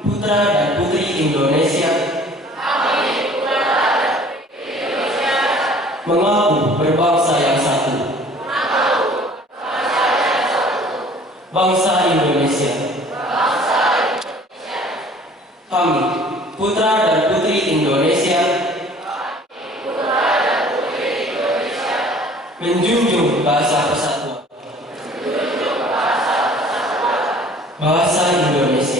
putra dan putri Indonesia mengaku berbangsa yang satu, bangsa Indonesia. Kami, putra dan putri Indonesia, menjunjung bahasa persatuan, bahasa Indonesia.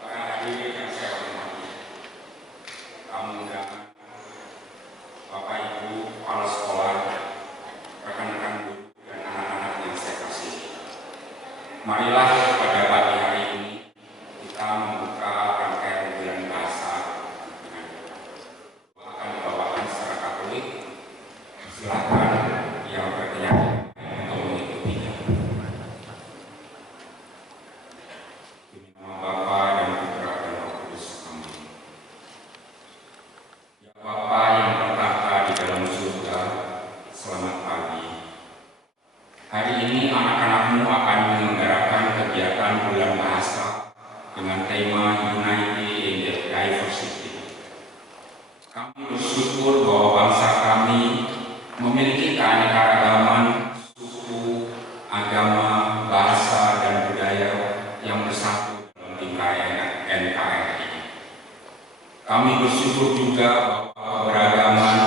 Para hadirin yang saya hormati, tamu undangan, Bapak Ibu, kepala sekolah, rekan-rekan guru dan anak-anak yang saya kasihi. Marilah pada pagi hari ini kita membuka rangkaian bulan bahasa dengan akan dibawakan secara Katolik. Silakan yang berkenan untuk mengikutinya. Demi nama Bapa dan Putra dan Roh Kudus. Amin. Ya Bapa yang bertahta di dalam surga, selamat pagi. Hari ini anak-anakmu akan menyelenggarakan kegiatan bulan bahasa dengan tema Unity in Diversity. Kami bersyukur bahwa bangsa kami memiliki keanekaragaman suku, agama, bahasa, dan budaya yang bersatu dalam tingkatan NKRI. Kami bersyukur juga bahwa keberagaman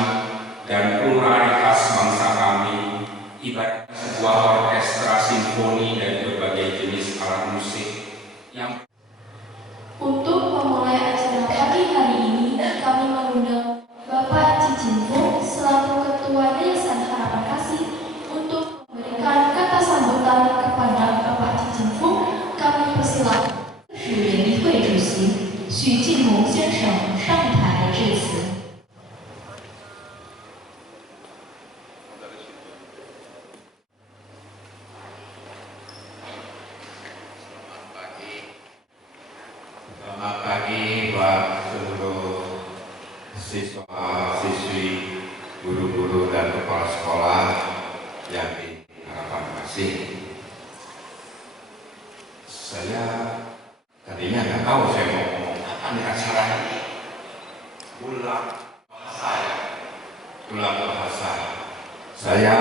dan pluralitas bangsa kami ibarat sebuah orkestra simfoni dari berbagai jenis alat musik yang Untuk memulai acara pagi hari ini, kami mengundang Bapak Ci Jinpung selaku Ketua Yayasan Harapan Kasih untuk memberikan kata sambutan kepada Bapak Ci Jinpung. Kami persilakan. 是联谊会主席许晋宏先生上台致辞。 Selamat pagi buat seluruh siswa-siswi, guru-guru dan kepala sekolah yang di Harapan Kasih. Saya tadinya nggak tahu saya mau ngomong apa di acara ini. Bulan bahasa ya, bulan bahasa. Saya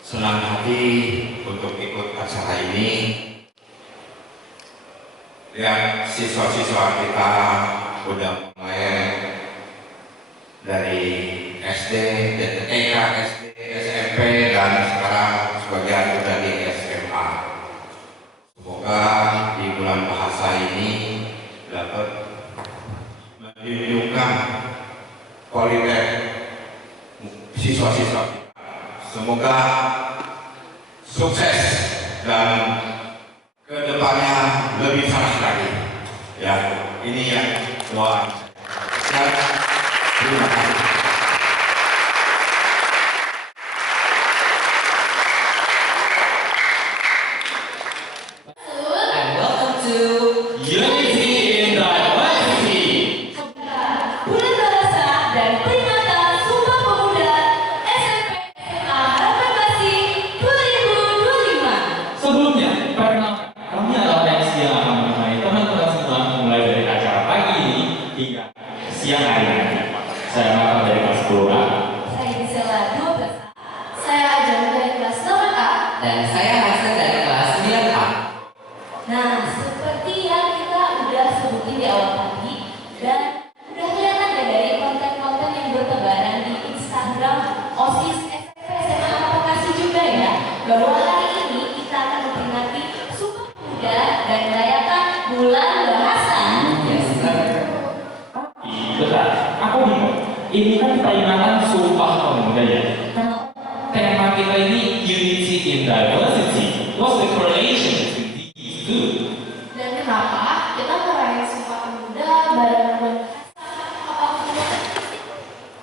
senang hati untuk ikut acara ini. Lihat siswa-siswa kita udah mulai dari SD, TK, SD, SMP, dan sekarang sebagian udah di SMA. Semoga di bulan bahasa ini dapat menunjukkan kualitas siswa-siswa kita. Semoga sukses dan kedepannya lebih keras lagi. Ya, ini yang doa. Terima kasih. And welcome to Unity in Diversity. Bulan Bahasa dan peringatan Sumpah Pemuda SMP SMA Harapan Kasih 2025. Sebelumnya, perkenalkan, kami adalah MC yang akan menemani teman-teman semua mulai dari acara pagi ini hingga siang hari nanti. Saya Marta dari kelas 10A. Saya Gisela 12A. Saya Ajeng dari kelas 8A. Dan saya Hasan dari kelas 9A. Nah, seperti yang kita udah sebutin di awal tadi, dan udah kelihatan ya dari konten-konten yang bertebaran di Instagram OSIS SMP SMA Harapan Kasih juga ya, bahwa hari ini kita akan memperingati Sumpah Pemuda dan merayakan Bulan Bahasa. Yes, sir. Bentar, aku bingung. Ini kan peringatan Sumpah Pemuda ya. Tema kita ini Unity in Diversity. What's the correlation between these two? Dan kenapa kita merayakan Sumpah Pemuda bareng Bulan Bahasa?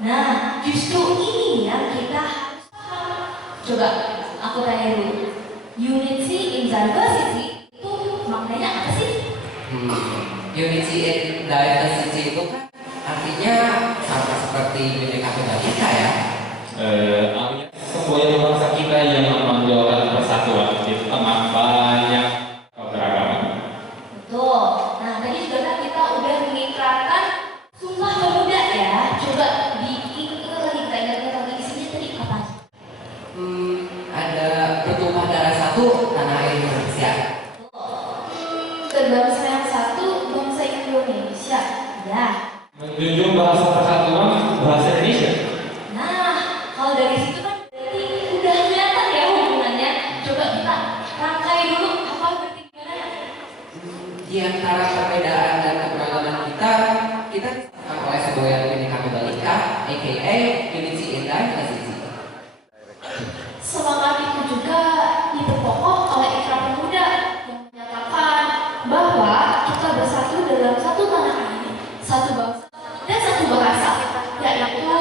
Nah, justru ini yang kita harus paham. Coba aku tanya dulu, Unity in Diversity itu maknanya apa sih? Unity in Diversity itu kan artinya sama seperti Bhinneka Tunggal Ika ya. Artinya sebuah semboyan bangsa kita yang menonjolkan persatuan di tengah banyak keberagaman. Betul. Nah, tadi juga kan kita udah mengikrarkan Sumpah Pemuda ya. Coba diingat lagi, kita ingat lagi isinya tadi apa? Ada bertumpah darah satu tanah air Indonesia. Berbangsa yang satu, bangsa Indonesia. Ya. Menjunjung bahasa persatuan bahasa Indonesia. Nah, kalau dari situ kan berarti udah kelihatan ya hubungannya. Coba kita rangkai dulu apa berarti gimana? Di antara perbedaan dan keberagaman kita disatukan oleh semboyan Bhinneka Tunggal Ika, aka Unity in Diversity. Semangat itu juga diperkokoh oleh Ikrar Pemuda yang menyatakan bahwa kita bersatu dalam satu tanah air, satu bangsa dan satu bahasa, yaitu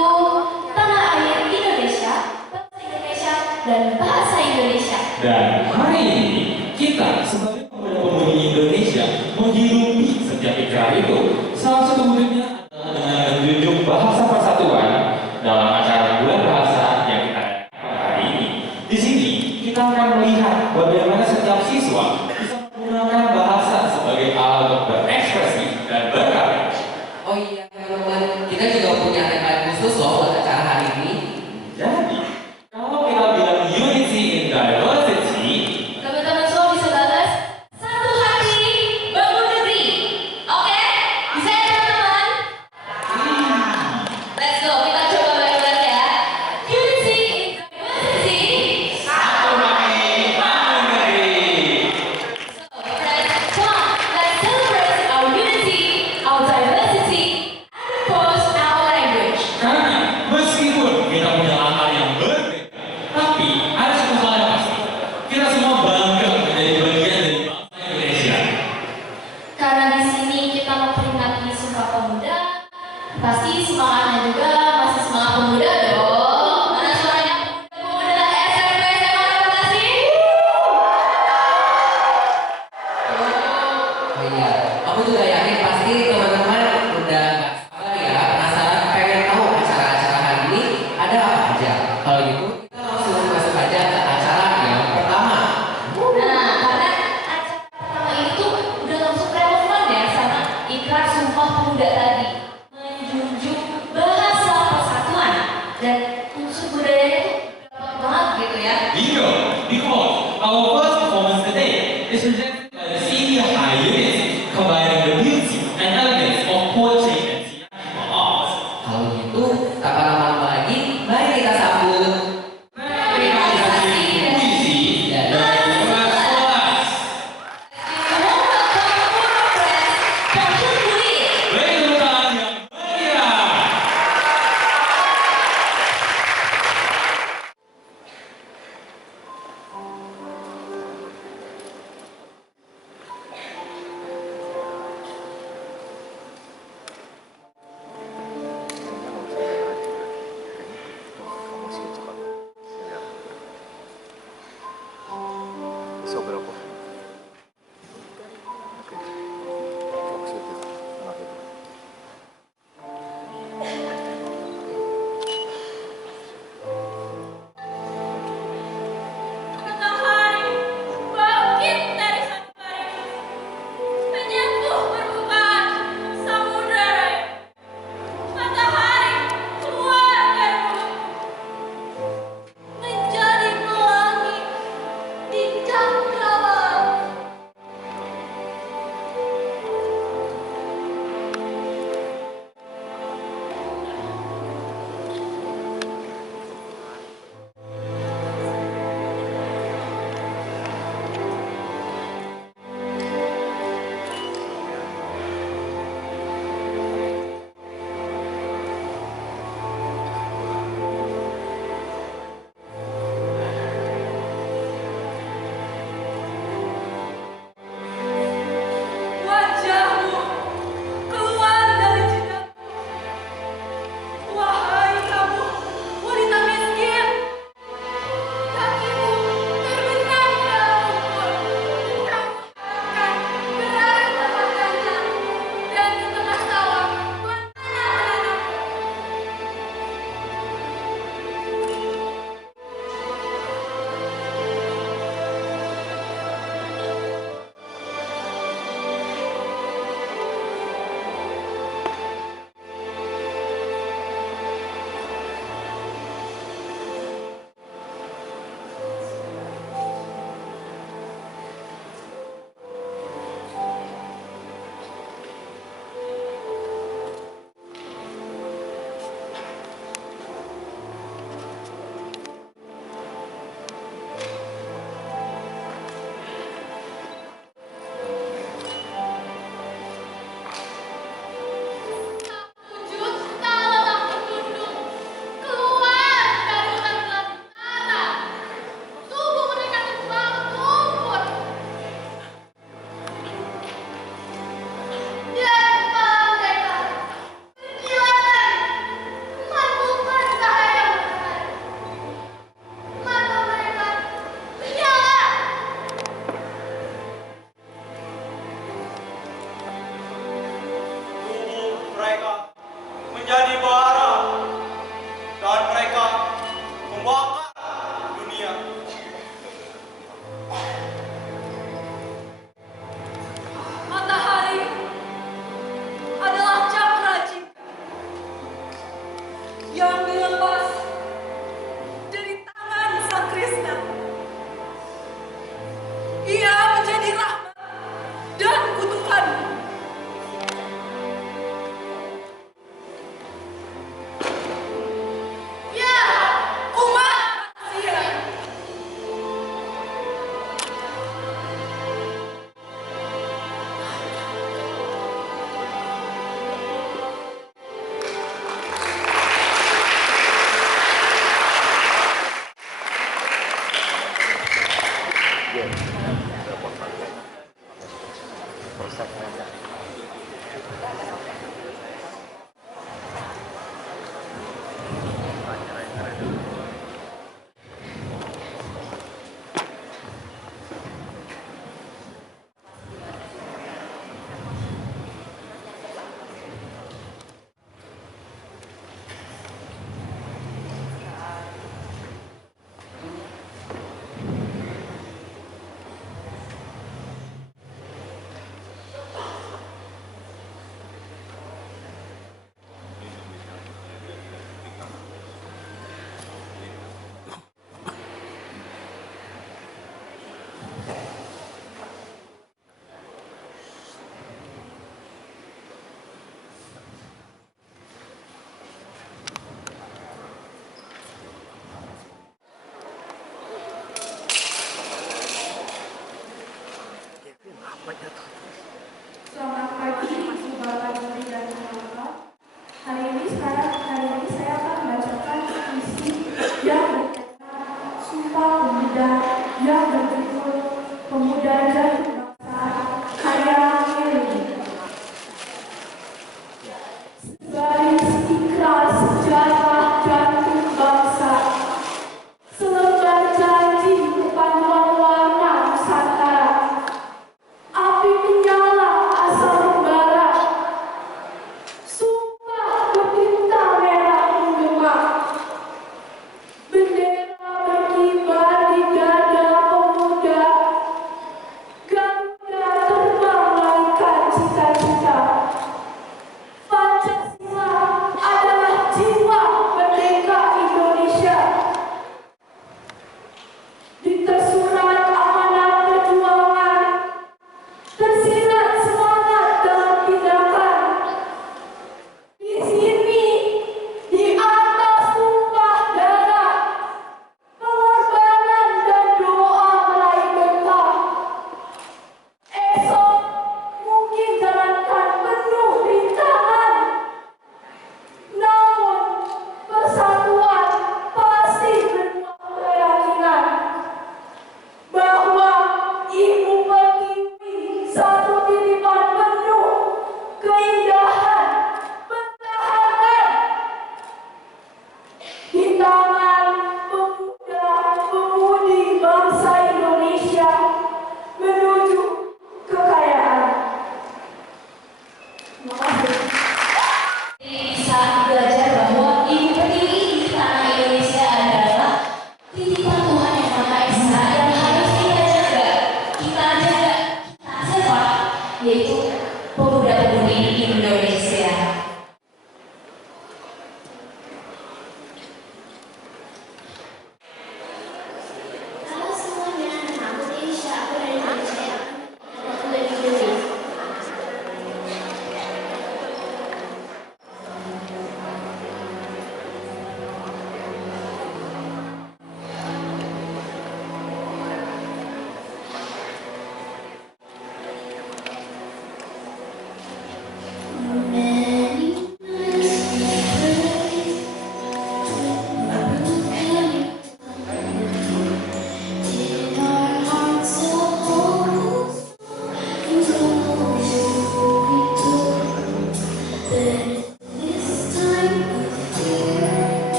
tanah air Indonesia, bangsa Indonesia, dan bahasa Indonesia. Dan hari ini kita sebagai pemuda-pemudi Indonesia menghidupi setiap ikrar itu. Salah satu wujudnya adalah dengan menjunjung bahasa persatuan dalam acara bulan bahasa yang kita adakan hari ini. Di sini kita akan melihat bagaimana setiap siswa bisa menggunakan bahasa sebagai alat untuk berekspresi dan berkarya. Oh iya teman-teman, kita juga punya tema khusus loh buat acara hari ini. Jadi, kalau kita bilang unity in diversity, Teman-teman semua bisa balas satu hati bangun negeri. Oke? Bisa ya teman-teman? Let's go, kita coba bareng-bareng ya. Unity in diversity. satu hati bangun negeri. So, friends, come on, let's celebrate our unity, our diversity, and propose our language. Karena meskipun kita punya latar yang berbeda, tapi ada satu hal yang pasti, kita semua bangga menjadi bagian dari bangsa Indonesia. Karena di sini kita memperingati Sumpah Pemuda, pasti semangatnya juga masih semangat pemuda dong. Mana suaranya pemuda SMP SMA Bekasi? Oh iya, aku juga yakin pasti teman-teman udah gak sabar ya, penasaran pengen tahu acara-acara hari ini ada apa aja. Kalau gitu kita langsung masuk aja ke acara yang pertama. Nah, karena acara pertama ini tuh udah langsung relevan ya sama ikrar Sumpah Pemuda tadi, menjunjung bahasa persatuan dan unsur budayanya tuh dapat banget gitu ya. Bingo! Because our first performance today is presented by the senior high units, combining the beauty and elegance of poetry and theatrical art. Kalau gitu tanpa lama-lama lagi, mari kita sambut Realisasi puisi dari kelas. Beri tepuk tangan yang meriah.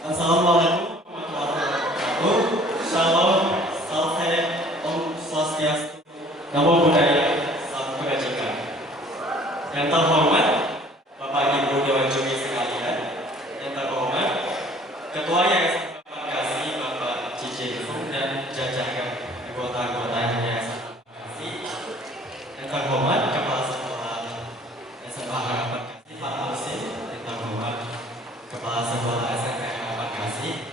Assalamualaikum warahmatullahi wabarakatuh. Shalom, Salam, Om Swastiastu, Namo Buddhaya, Salam Kebajikan. Yang terhormat Bapak Ibu Dewan Juri sekalian, yang terhormat Ketua Yayasan Bekasi Bapak Cici Fung dan jajaran anggota-anggota Yayasan Bekasi, yang terhormat Kepala Sekolah SMA Harapan Bekasi Pak Musin, yang terhormat Kepala Sekolah SMP Harapan Bekasi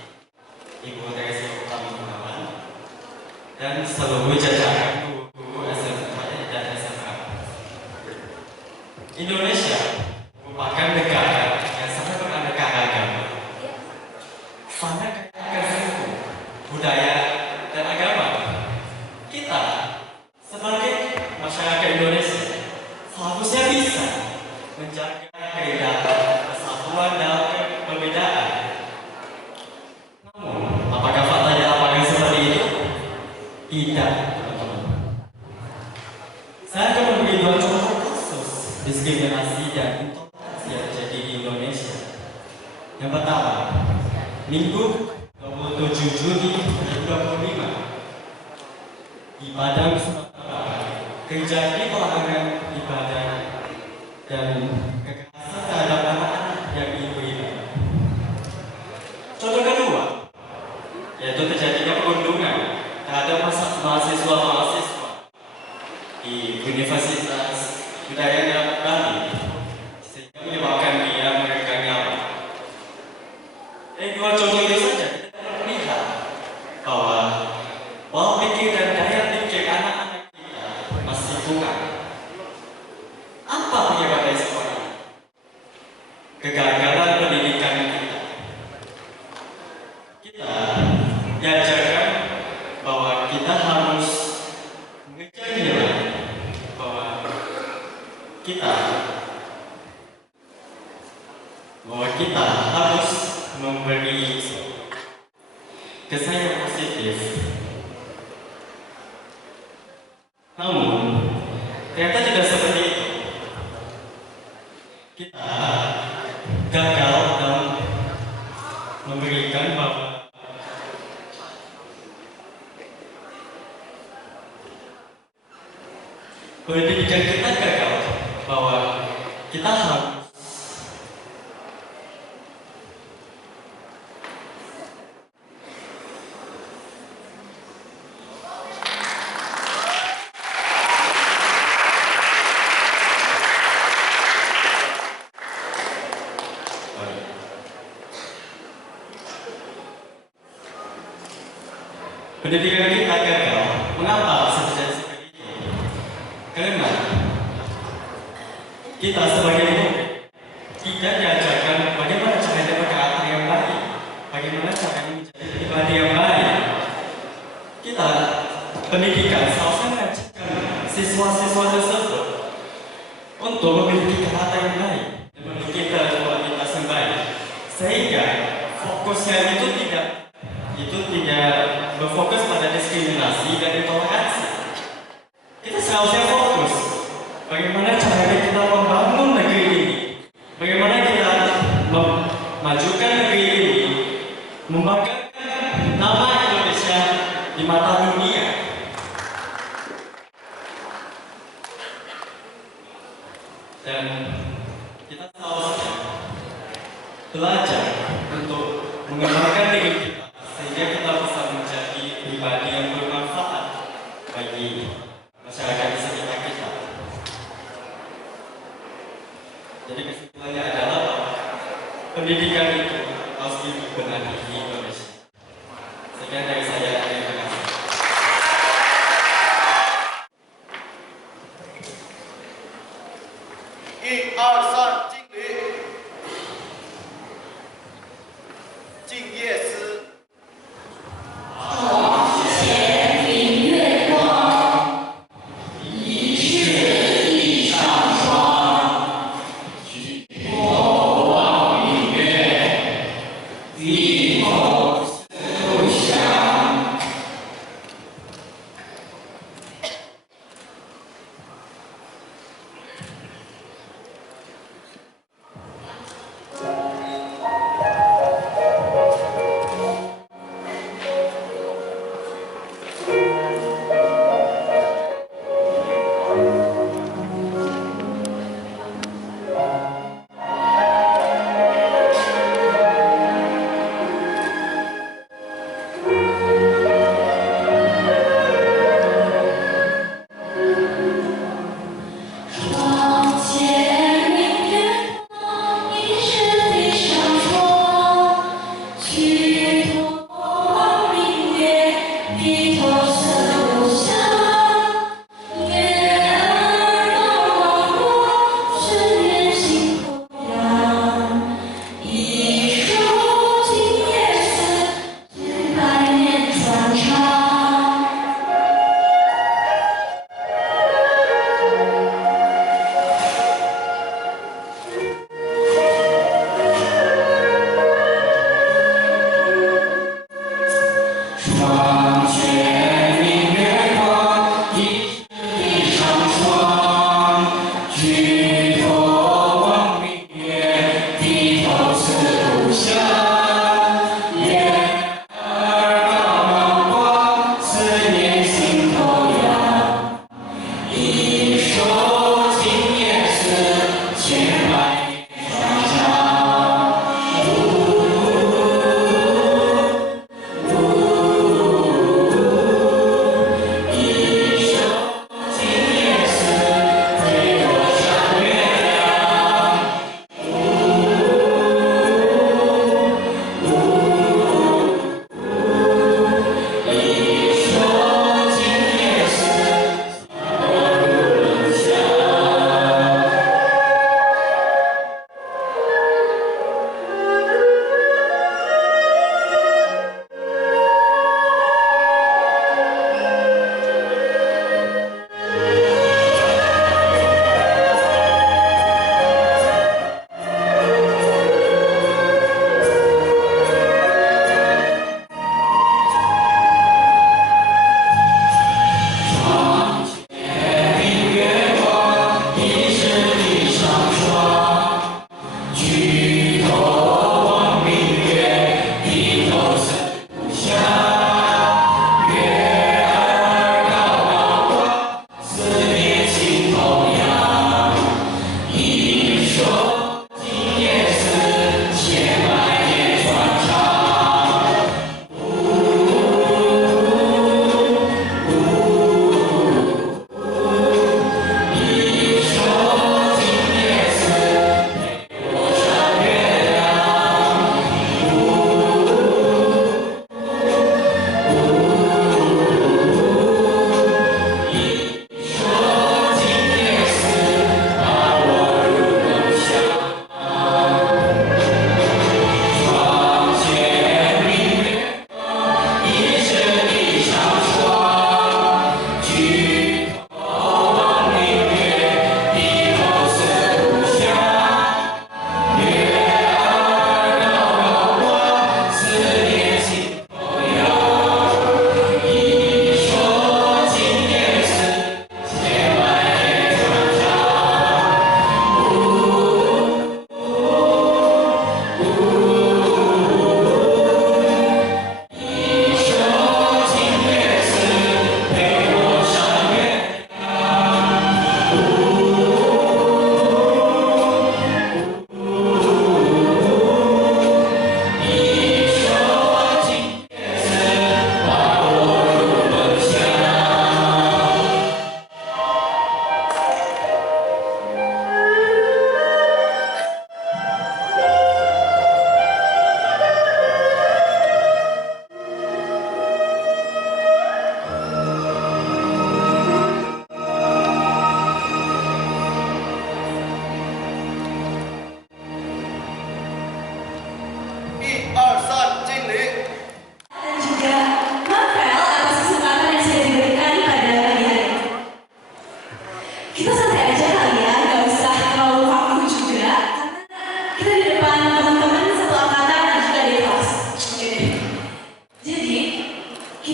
Ibu Teresi Utami Gunawan, dan seluruh jajaran guru-guru SMA dan SMA. Indonesia merupakan negara yang sangat beraneka ragam, sangat kaya akan suku, budaya, dan agama. Kita sebagai masyarakat Indonesia seharusnya bisa menjaga keindahan, persatuan dalam perbedaan. Namun, apakah fakta di lapangan seperti itu? Tidak, teman-teman. Saya akan memberi dua contoh kasus diskriminasi dan intoleransi yang terjadi di Indonesia. Yang pertama, Minggu 27 Juni 2025 di Padang, Sumatera, terjadi pelarangan ibadah dan kekerasan terhadap anak-anak dan ibu-ibu. Contoh kedua, yaitu terjadinya perundungan terhadap mahasiswa-mahasiswa di Universitas Udayana Bali sehingga menyebabkan dia mereka nyawa. Dua contoh itu saja kita melihat bahwa pola pikir dan daya pikir anak-anak kita masih kurang. Apa penyebab dari semua ini? Kegagalan pendidikan kita. Kita diajarkan bahwa kita harus mengejar nilai, bahwa kita harus memberi kesan yang positif. Namun ternyata tidak seperti itu. Kita gagal dalam memberikan bahwa pendidikan kita gagal, bahwa kita harus pendidikan kita gagal. Mengapa bisa terjadi seperti itu? Karena kita sebagai murid tidak diajarkan bagaimana caranya berkarakter yang baik, bagaimana caranya menjadi pribadi yang baik. Kita pendidikan seharusnya mengajarkan siswa-siswa tersebut untuk memiliki karakter yang baik dan memiliki kualitas yang baik, sehingga fokusnya itu tidak berfokus pada diskriminasi dan intoleransi. Kita seharusnya fokus bagaimana caranya kita membangun negeri ini, bagaimana kita memajukan negeri ini, membanggakan nama Indonesia di mata dunia. Dan kita seharusnya belajar untuk mengembangkan diri kita sehingga kita bisa menjadi pribadi yang bermanfaat bagi masyarakat di sekitar kita. Jadi kesimpulannya adalah bahwa pendidikan itu harus dibenahi di Indonesia. Sekian dari saya, terima kasih. 1、2、3，敬礼，敬业师。 地厚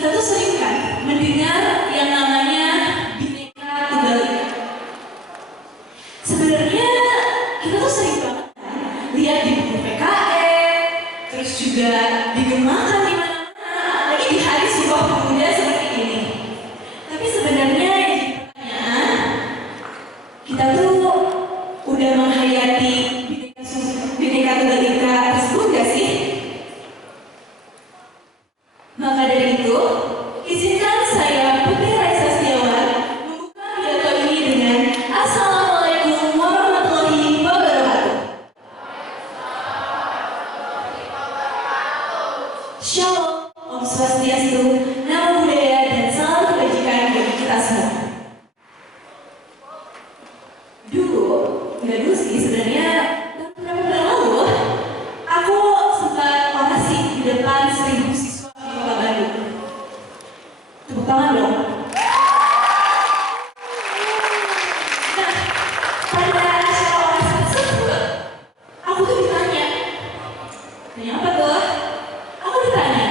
kita tuh sering kan mendengar yang namanya Bhinneka Tunggal Ika. Sebenarnya kita tuh sering banget kan lihat di buku PKN, terus juga digemakan di mana-mana, lagi di hari Sumpah Pemuda seperti ini. Tapi sebenarnya yang jadi pertanyaan, kita tuh udah menghayati Bhinneka Tunggal Ika tersebut gak sih? Maka dari itu, izinkan saya Putri Raisa Setiawan membuka pidato ini dengan Assalamualaikum warahmatullahi wabarakatuh. Shalom, Om Swastiastu, Namo Buddhaya, dan salam kebajikan bagi kita semua. Nggak dulu sih sebenarnya, beberapa bulan lalu aku sempat orasi di depan 1000 siswa di Kota Bandung. Tepuk tangan dong. Nah, pada acara orasi tersebut, aku tuh ditanya apa tuh? Aku ditanya,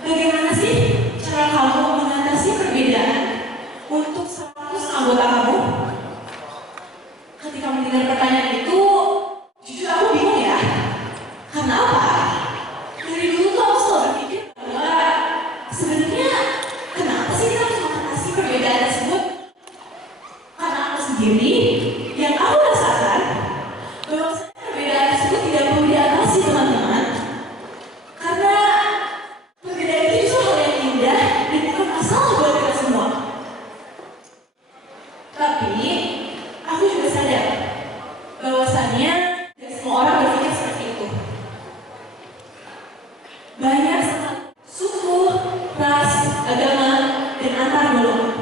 bagaimana sih cara kamu mengatasi perbedaan untuk 100 anggota kamu? Ketika mendengar pertanyaan itu, jujur aku bingung ya. Karena apa? Dari dulu tuh aku selalu berpikir bahwa sebenarnya kenapa sih kita harus mengatasi perbedaan tersebut? Karena aku sendiri, yang aku rasakan bahwa perbedaan tersebut tidak perlu diatasi teman-teman. Karena perbedaan itu justru hal yang indah dan bukan masalah buat kita semua. Tapi aku juga sadar bahwasannya tidak semua orang berpikir seperti itu. Banyak sekali suku, ras, agama, dan antar golongan.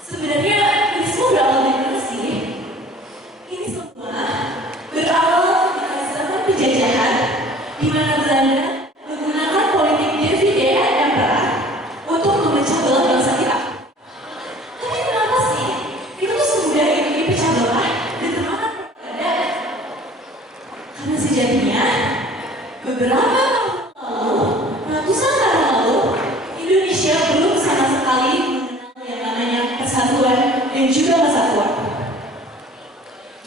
Sebenarnya ini semua berawal dari mana sih? Ini semua berawal dari zaman penjajahan di mana Belanda menggunakan politik divide et impera untuk memecah belah bangsa kita. Tapi kenapa sih kita tuh semudah ini dipecah belah dan termakan propaganda? Karena sejatinya beberapa tahun lalu, ratusan tahun lalu, Indonesia belum sama sekali mengenal yang namanya persatuan dan juga kesatuan.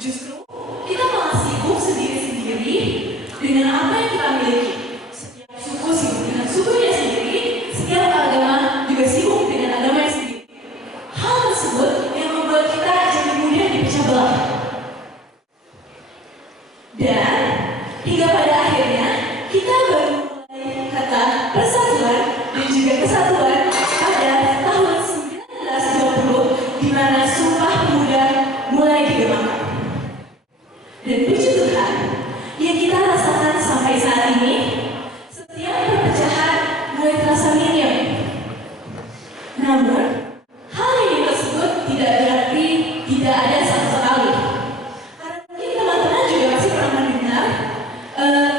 Justru kita malah sibuk sendiri-sendiri dengan apa yang kita miliki. Setiap suku sibuk dengan sukunya sendiri, setiap agama juga sibuk dengan agamanya sendiri. Hal tersebut yang membuat kita jadi mudah dipecah belah. Dan hingga pada akhirnya kita baru mulai kata persatuan dan juga kesatuan pada tahun 1920 di mana Sumpah Pemuda mulai digemakan. Dan puji Tuhan, yang kita rasakan sampai saat ini, setiap perpecahan mulai terasa minim. Namun, hal ini tersebut tidak berarti tidak ada sama sekali. Karena mungkin teman-teman juga masih pernah mendengar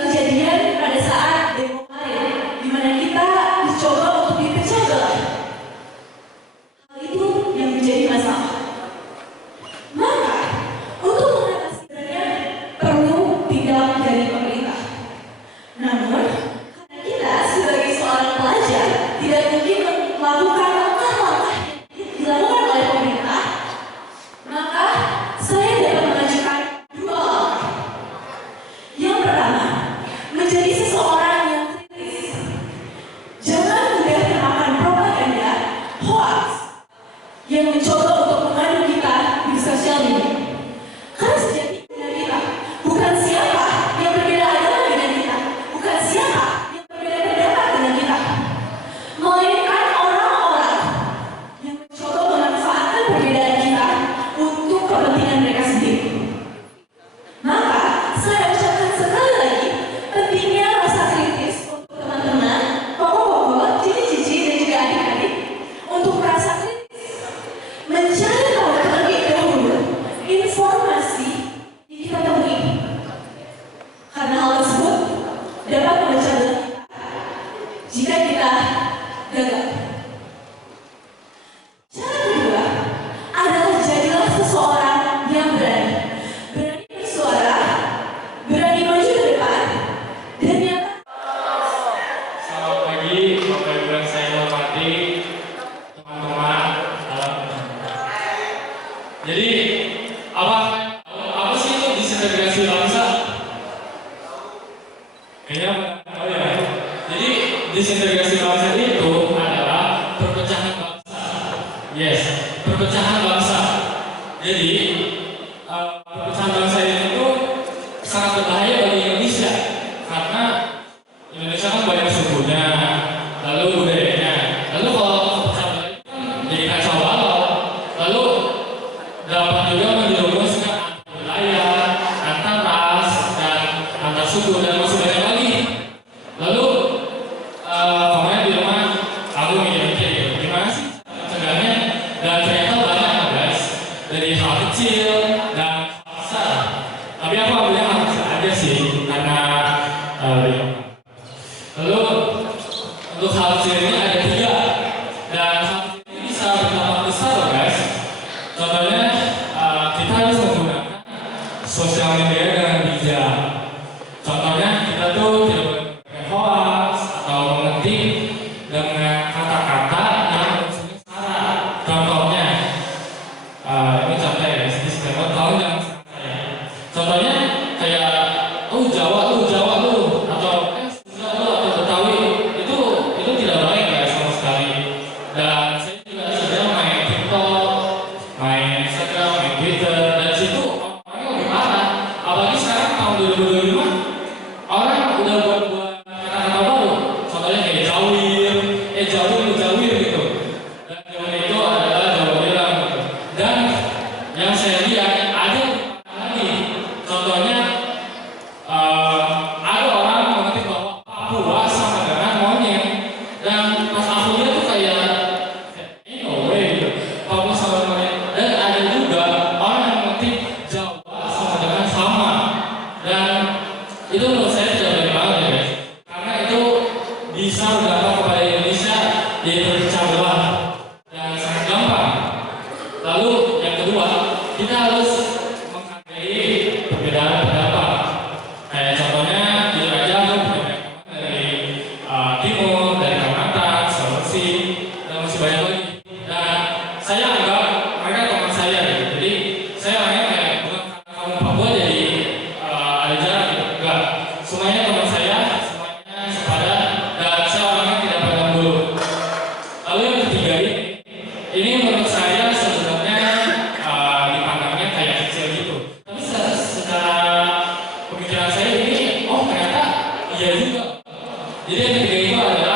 kejadian pada saat demo kemarin, di mana kita dicoba untuk dipecah belah. Hal itu yang menjadi masalah. Maka, untuk mengatasinya perlu tindak dari pemerintah. Namun, karena kita sebagai seorang pelajar tidak mungkin melakukan langkah-langkah yang dilakukan oleh pemerintah, maka saya dapat mengajukan 2 langkah. Yang pertama, menjadi seseorang yang kritis. Jangan mudah termakan propaganda, hoax, yang mencoba untuk mengadu kita di sosial media. Karena sejatinya kita bukan siapa yang berbeda agama dengan kita, bukan siapa yang berbeda pendapat dengan kita, melainkan orang-orang yang mencoba memanfaatkan perbedaan kita untuk kepentingan mereka sendiri. Maka saya ucapkan sekali lagi pentingnya rasa kritis untuk teman-teman, koko-koko, cici-cici, dan juga adik-adik untuk merasa kritis, mencari tahu terlebih dahulu informasi yang kita temui. Karena hal tersebut dapat memecah belah kita jika kita gagal. Cara kedua adalah jadilah seseorang yang berani. Berani bersuara, berani maju ke depan, dan yang Selamat pagi desintegrasi bangsa itu adalah perpecahan bangsa. Yes, perpecahan bangsa. Jadi perpecahan bangsa itu sangat berbahaya bagi Indonesia karena Indonesia kan banyak sukunya, lalu budayanya, lalu kalau perpecahan bangsa itu kan jadi kacau balau, lalu dapat juga menjerumuskan antar wilayah, antar ras, dan antar suku dan masih banyak lagi. Lalu pokoknya di rumah aku mikir-mikir gitu, gimana sih mencegahnya? Dan ternyata banyak guys, dari hal kecil dan hal besar. Tapi aku ambilnya hal kecil aja sih, karena lalu untuk hal kecil ini ada 3, dan hal kecil ini bisa berdampak besar loh guys. Contohnya kita harus menggunakan sosial media dengan bijak. Contohnya kita tuh tidak boleh menggunakan hoax atau mengetik dengan kata-kata yang bersumber sara. Contohnya, ini contoh ya, disclaimer, tolong jangan serang saya. Contohnya kayak, Jawa lu, atau Sunda lu, atau Betawi, itu tidak baik guys sama sekali. Dan saya juga sudah main TikTok, main Instagram, main Twitter, dan situ orangnya lebih parah. Apalagi sekarang tahun 2025, orang udah buat kata-kata baru. Contohnya kayak jawir gitu. Dan jawir itu adalah jawiran gitu. Dan yang saya lihat ada lagi. Contohnya ada orang mengetik bahwa Papua sama dengan monyet. Dan pas aku lihat tuh kayak no way gitu. Papua sama dengan monyet. Dan ada juga orang yang mengetik Jawa sama dengan sama. Dan itu menurut saya tidak baik banget ya guys, karena itu bisa berdampak kepada Indonesia jadi terpecah belah dan sangat gampang. Lalu yang kedua, kita harus menghargai perbedaan pendapat. Kayak contohnya jujur aja aku punya banyak teman dari Timur, dari Kalimantan, Sulawesi, dan masih banyak lagi. Dan saya anggap mereka teman saya gitu. Jadi saya orangnya kayak bukan karena kamu Papua jadi ada jarak gitu. Enggak, semuanya teman saya, semuanya sepadan, dan saya orangnya tidak pandang bulu. Lalu yang ketiga ini menurut saya sebenarnya dipandangnya kayak kecil gitu. Tapi secara pemikiran saya ini, ternyata iya juga. Jadi yang ketiga itu adalah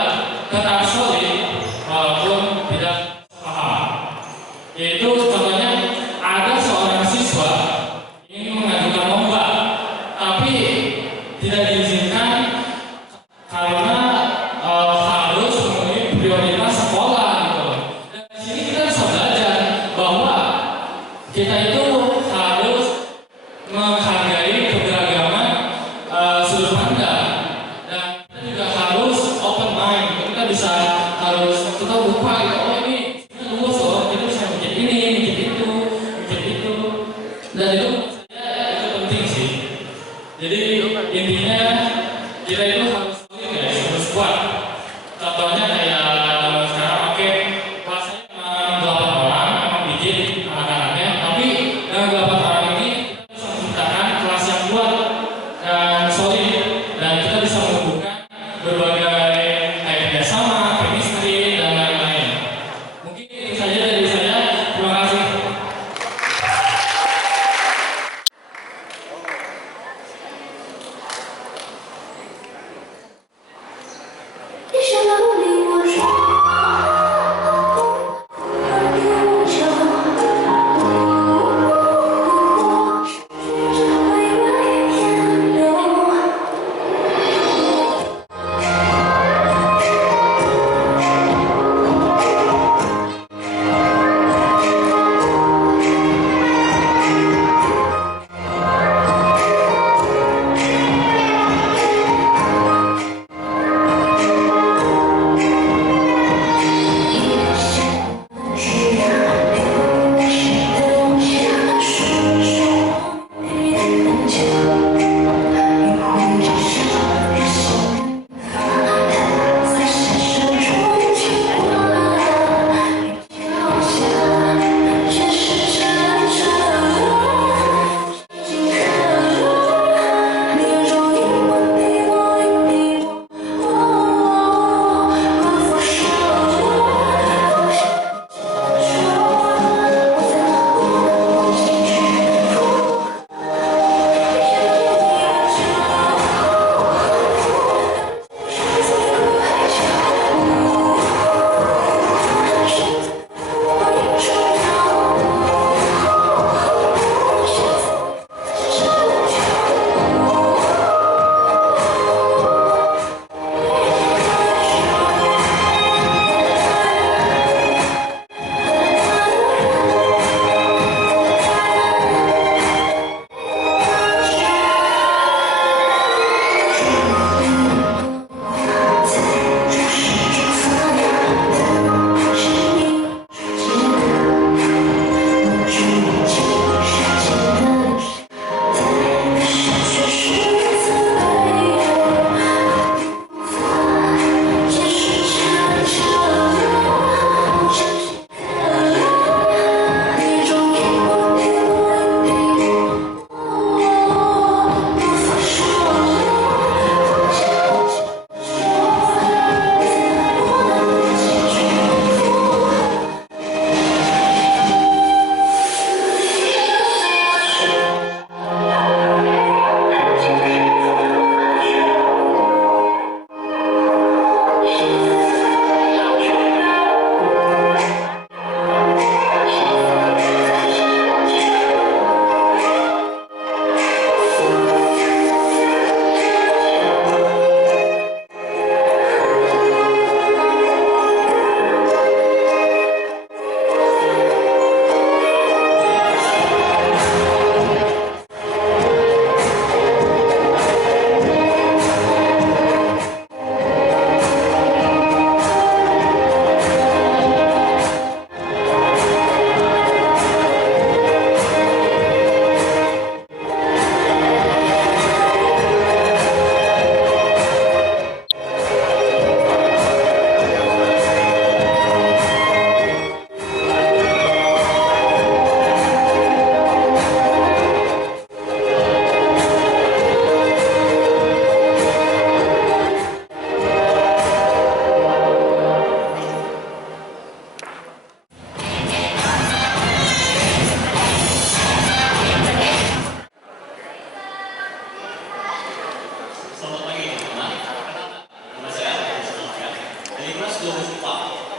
Dari kelas 24,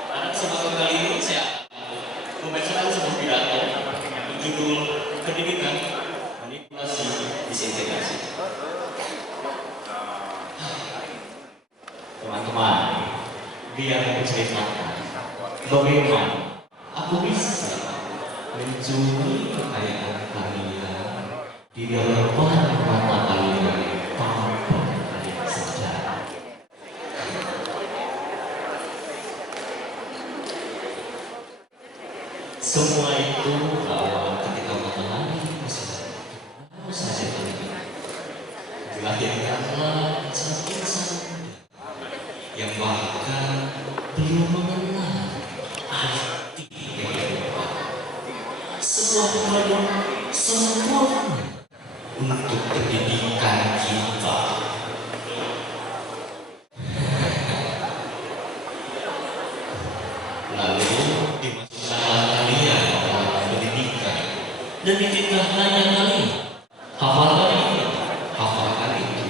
pada kesempatan kali ini saya membacakan sebuah pidato berjudul Pendidikan Manipulasi Disintegrasi. Teman-teman, biar aku ceritakan bagaimana aku bisa mencuri kekayaan kalian di dalam mata kalian tanpa kalian sadar. Semua itu berawal ketika matahari masih baru saja terbit. Dilahirkanlah satu insan yang bahkan belum mengenal arti kehidupan. Sebuah produk sempurna untuk pendidikan kita. Lalu dimasukkanlah kalian ke dalam pendidikan dan dititahkannya kalian hafalkan ini, hafalkan itu.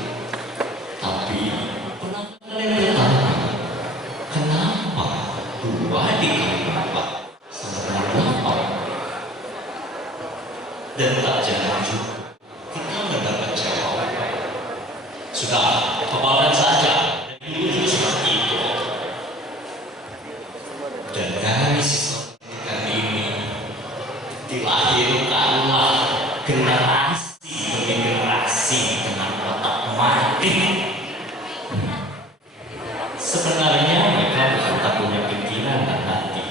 Tapi pernah kalian bertanya, kenapa 2 dikali 4 sama dengan 8? Dan tak jarang juga kita mendapat jawaban. Sudah, hafalkan saja dan dulu seperti itu. Dan dari siswa pendidikan ini dilahirkanlah generasi demi generasi dengan otak mati. Sebenarnya mereka bukan tak punya pikiran dan hati,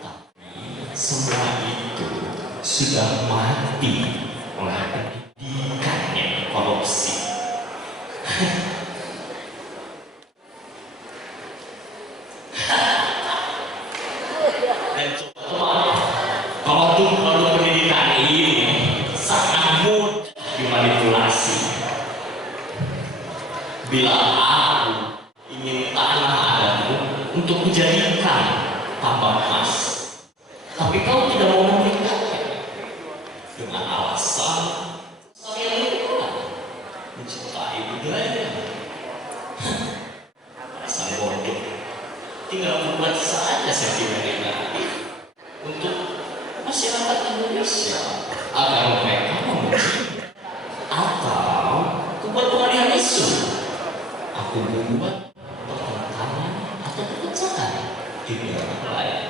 tapi semua itu sudah mati oleh pendidikan yang korupsi. Dan coba kalau produk pendidikan ini sangat mudah dimanipulasi. Bila aku ingin tanah adamu untuk dijadikan tambang emas, tapi kau tidak mau memberikannya dengan alasan saya mencintai budaya. Alasan bodoh. Tinggal membuat saja sentimen negatif untuk masyarakat Indonesia agar mereka membenci atau membuat pengalihan isu. Aku membuat pertentangan atau perpecahan di daerah lain,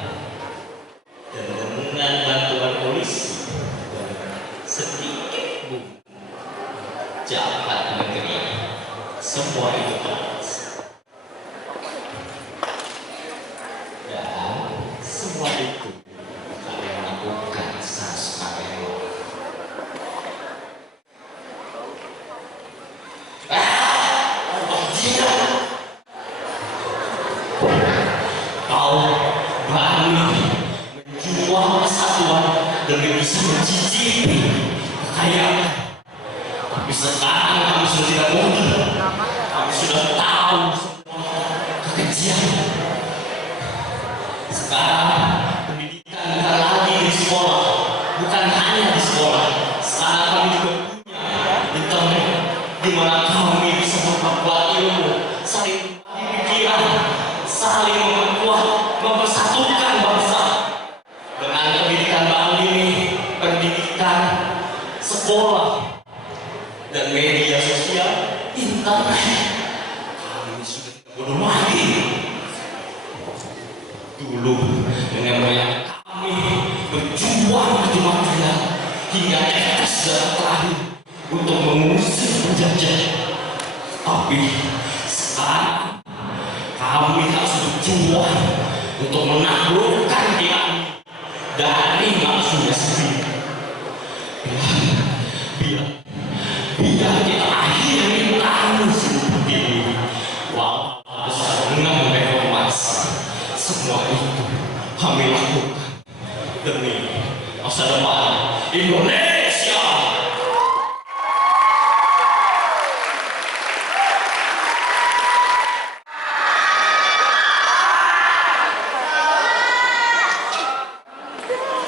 dan dengan bantuan polisi dan sedikit bumbu jabat negeri, semua itu terasa. Dan semua itu kalian lakukan sesuai. Kau berani menjual persatuan dan bisa mencicipi kekayaan. Tapi sekarang kami sudah tidak bodoh. Kami sudah tahu semua kekejian. Sekarang pendidikan bukan lagi di sekolah, bukan hanya di sekolah. Sekarang kami juga punya internet di mana kami bisa memperkuat ilmu, saling berbagi pikiran, saling memperkuat, mempersatukan bangsa. Dengan pendidikan baru ini, pendidikan sekolah dan media sosial, internet, kami sudah tidak bodoh lagi. Dulu dengan banyak kami berjuang mati-matian hingga tetes darah terakhir untuk mengusir penjajah. Tapi sekarang kami harus berjuang untuk menaklukkan dia dari maksudnya sendiri. Biar kita akhiri kami seperti ini. Walau harus dengan reformasi, semua itu kami lakukan demi masa depan Indonesia.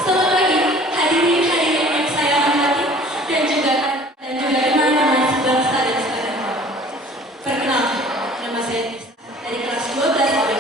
Selamat pagi, hadirin yang saya hormati dan juga teman-teman sebangsa dan segenap. Perkenalkan, nama saya Tisa dari kelas 12 OB.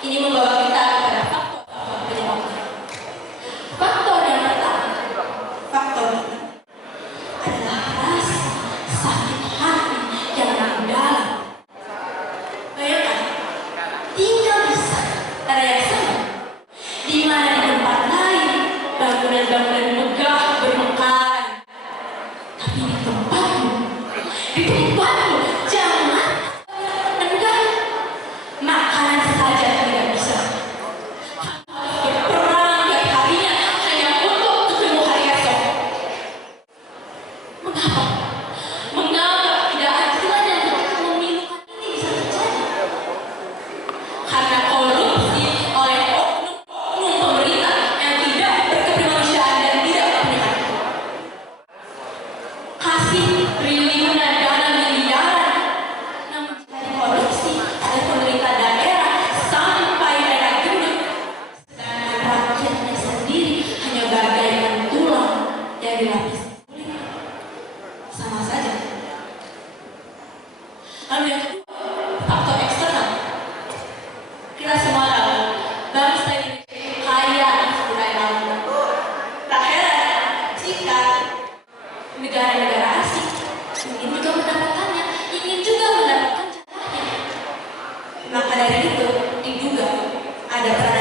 Ini membawa kita kepada faktor penyebabnya. Faktor yang pertama, faktor adalah rasa sakit hati yang mendalam. Bayangkan, tinggal di area yang sama, di mana di tempat lain bangunan-bangunan megah bermekaran, tapi di tempatmu jangan rendah. Makanan saja tidak bisa. Berperang tiap harinya hanya untuk ketemu hari esok. Mengapa? Mengapa tidak adilan yang memilukan ini bisa terjadi? Karena korupsi oleh oknum pemerintah yang tidak berkemanusiaan dan tidak berpihak. Kasih triliunan dana miliaran yang menjadi korupsi oleh pemerintah daerah sampai daerah gendut, sedangkan rakyatnya sendiri hanya bagaikan tulang yang dilapisi kulit. Sama saja. Lalu yang kedua, faktor eksternal. Kita semua tahu bangsa Indonesia kaya akan sumber daya laut. Tak heran jika negara-negara asing ingin juga mendapatkannya, ingin juga mendapatkan jatahnya. Maka dari itu diduga ada peran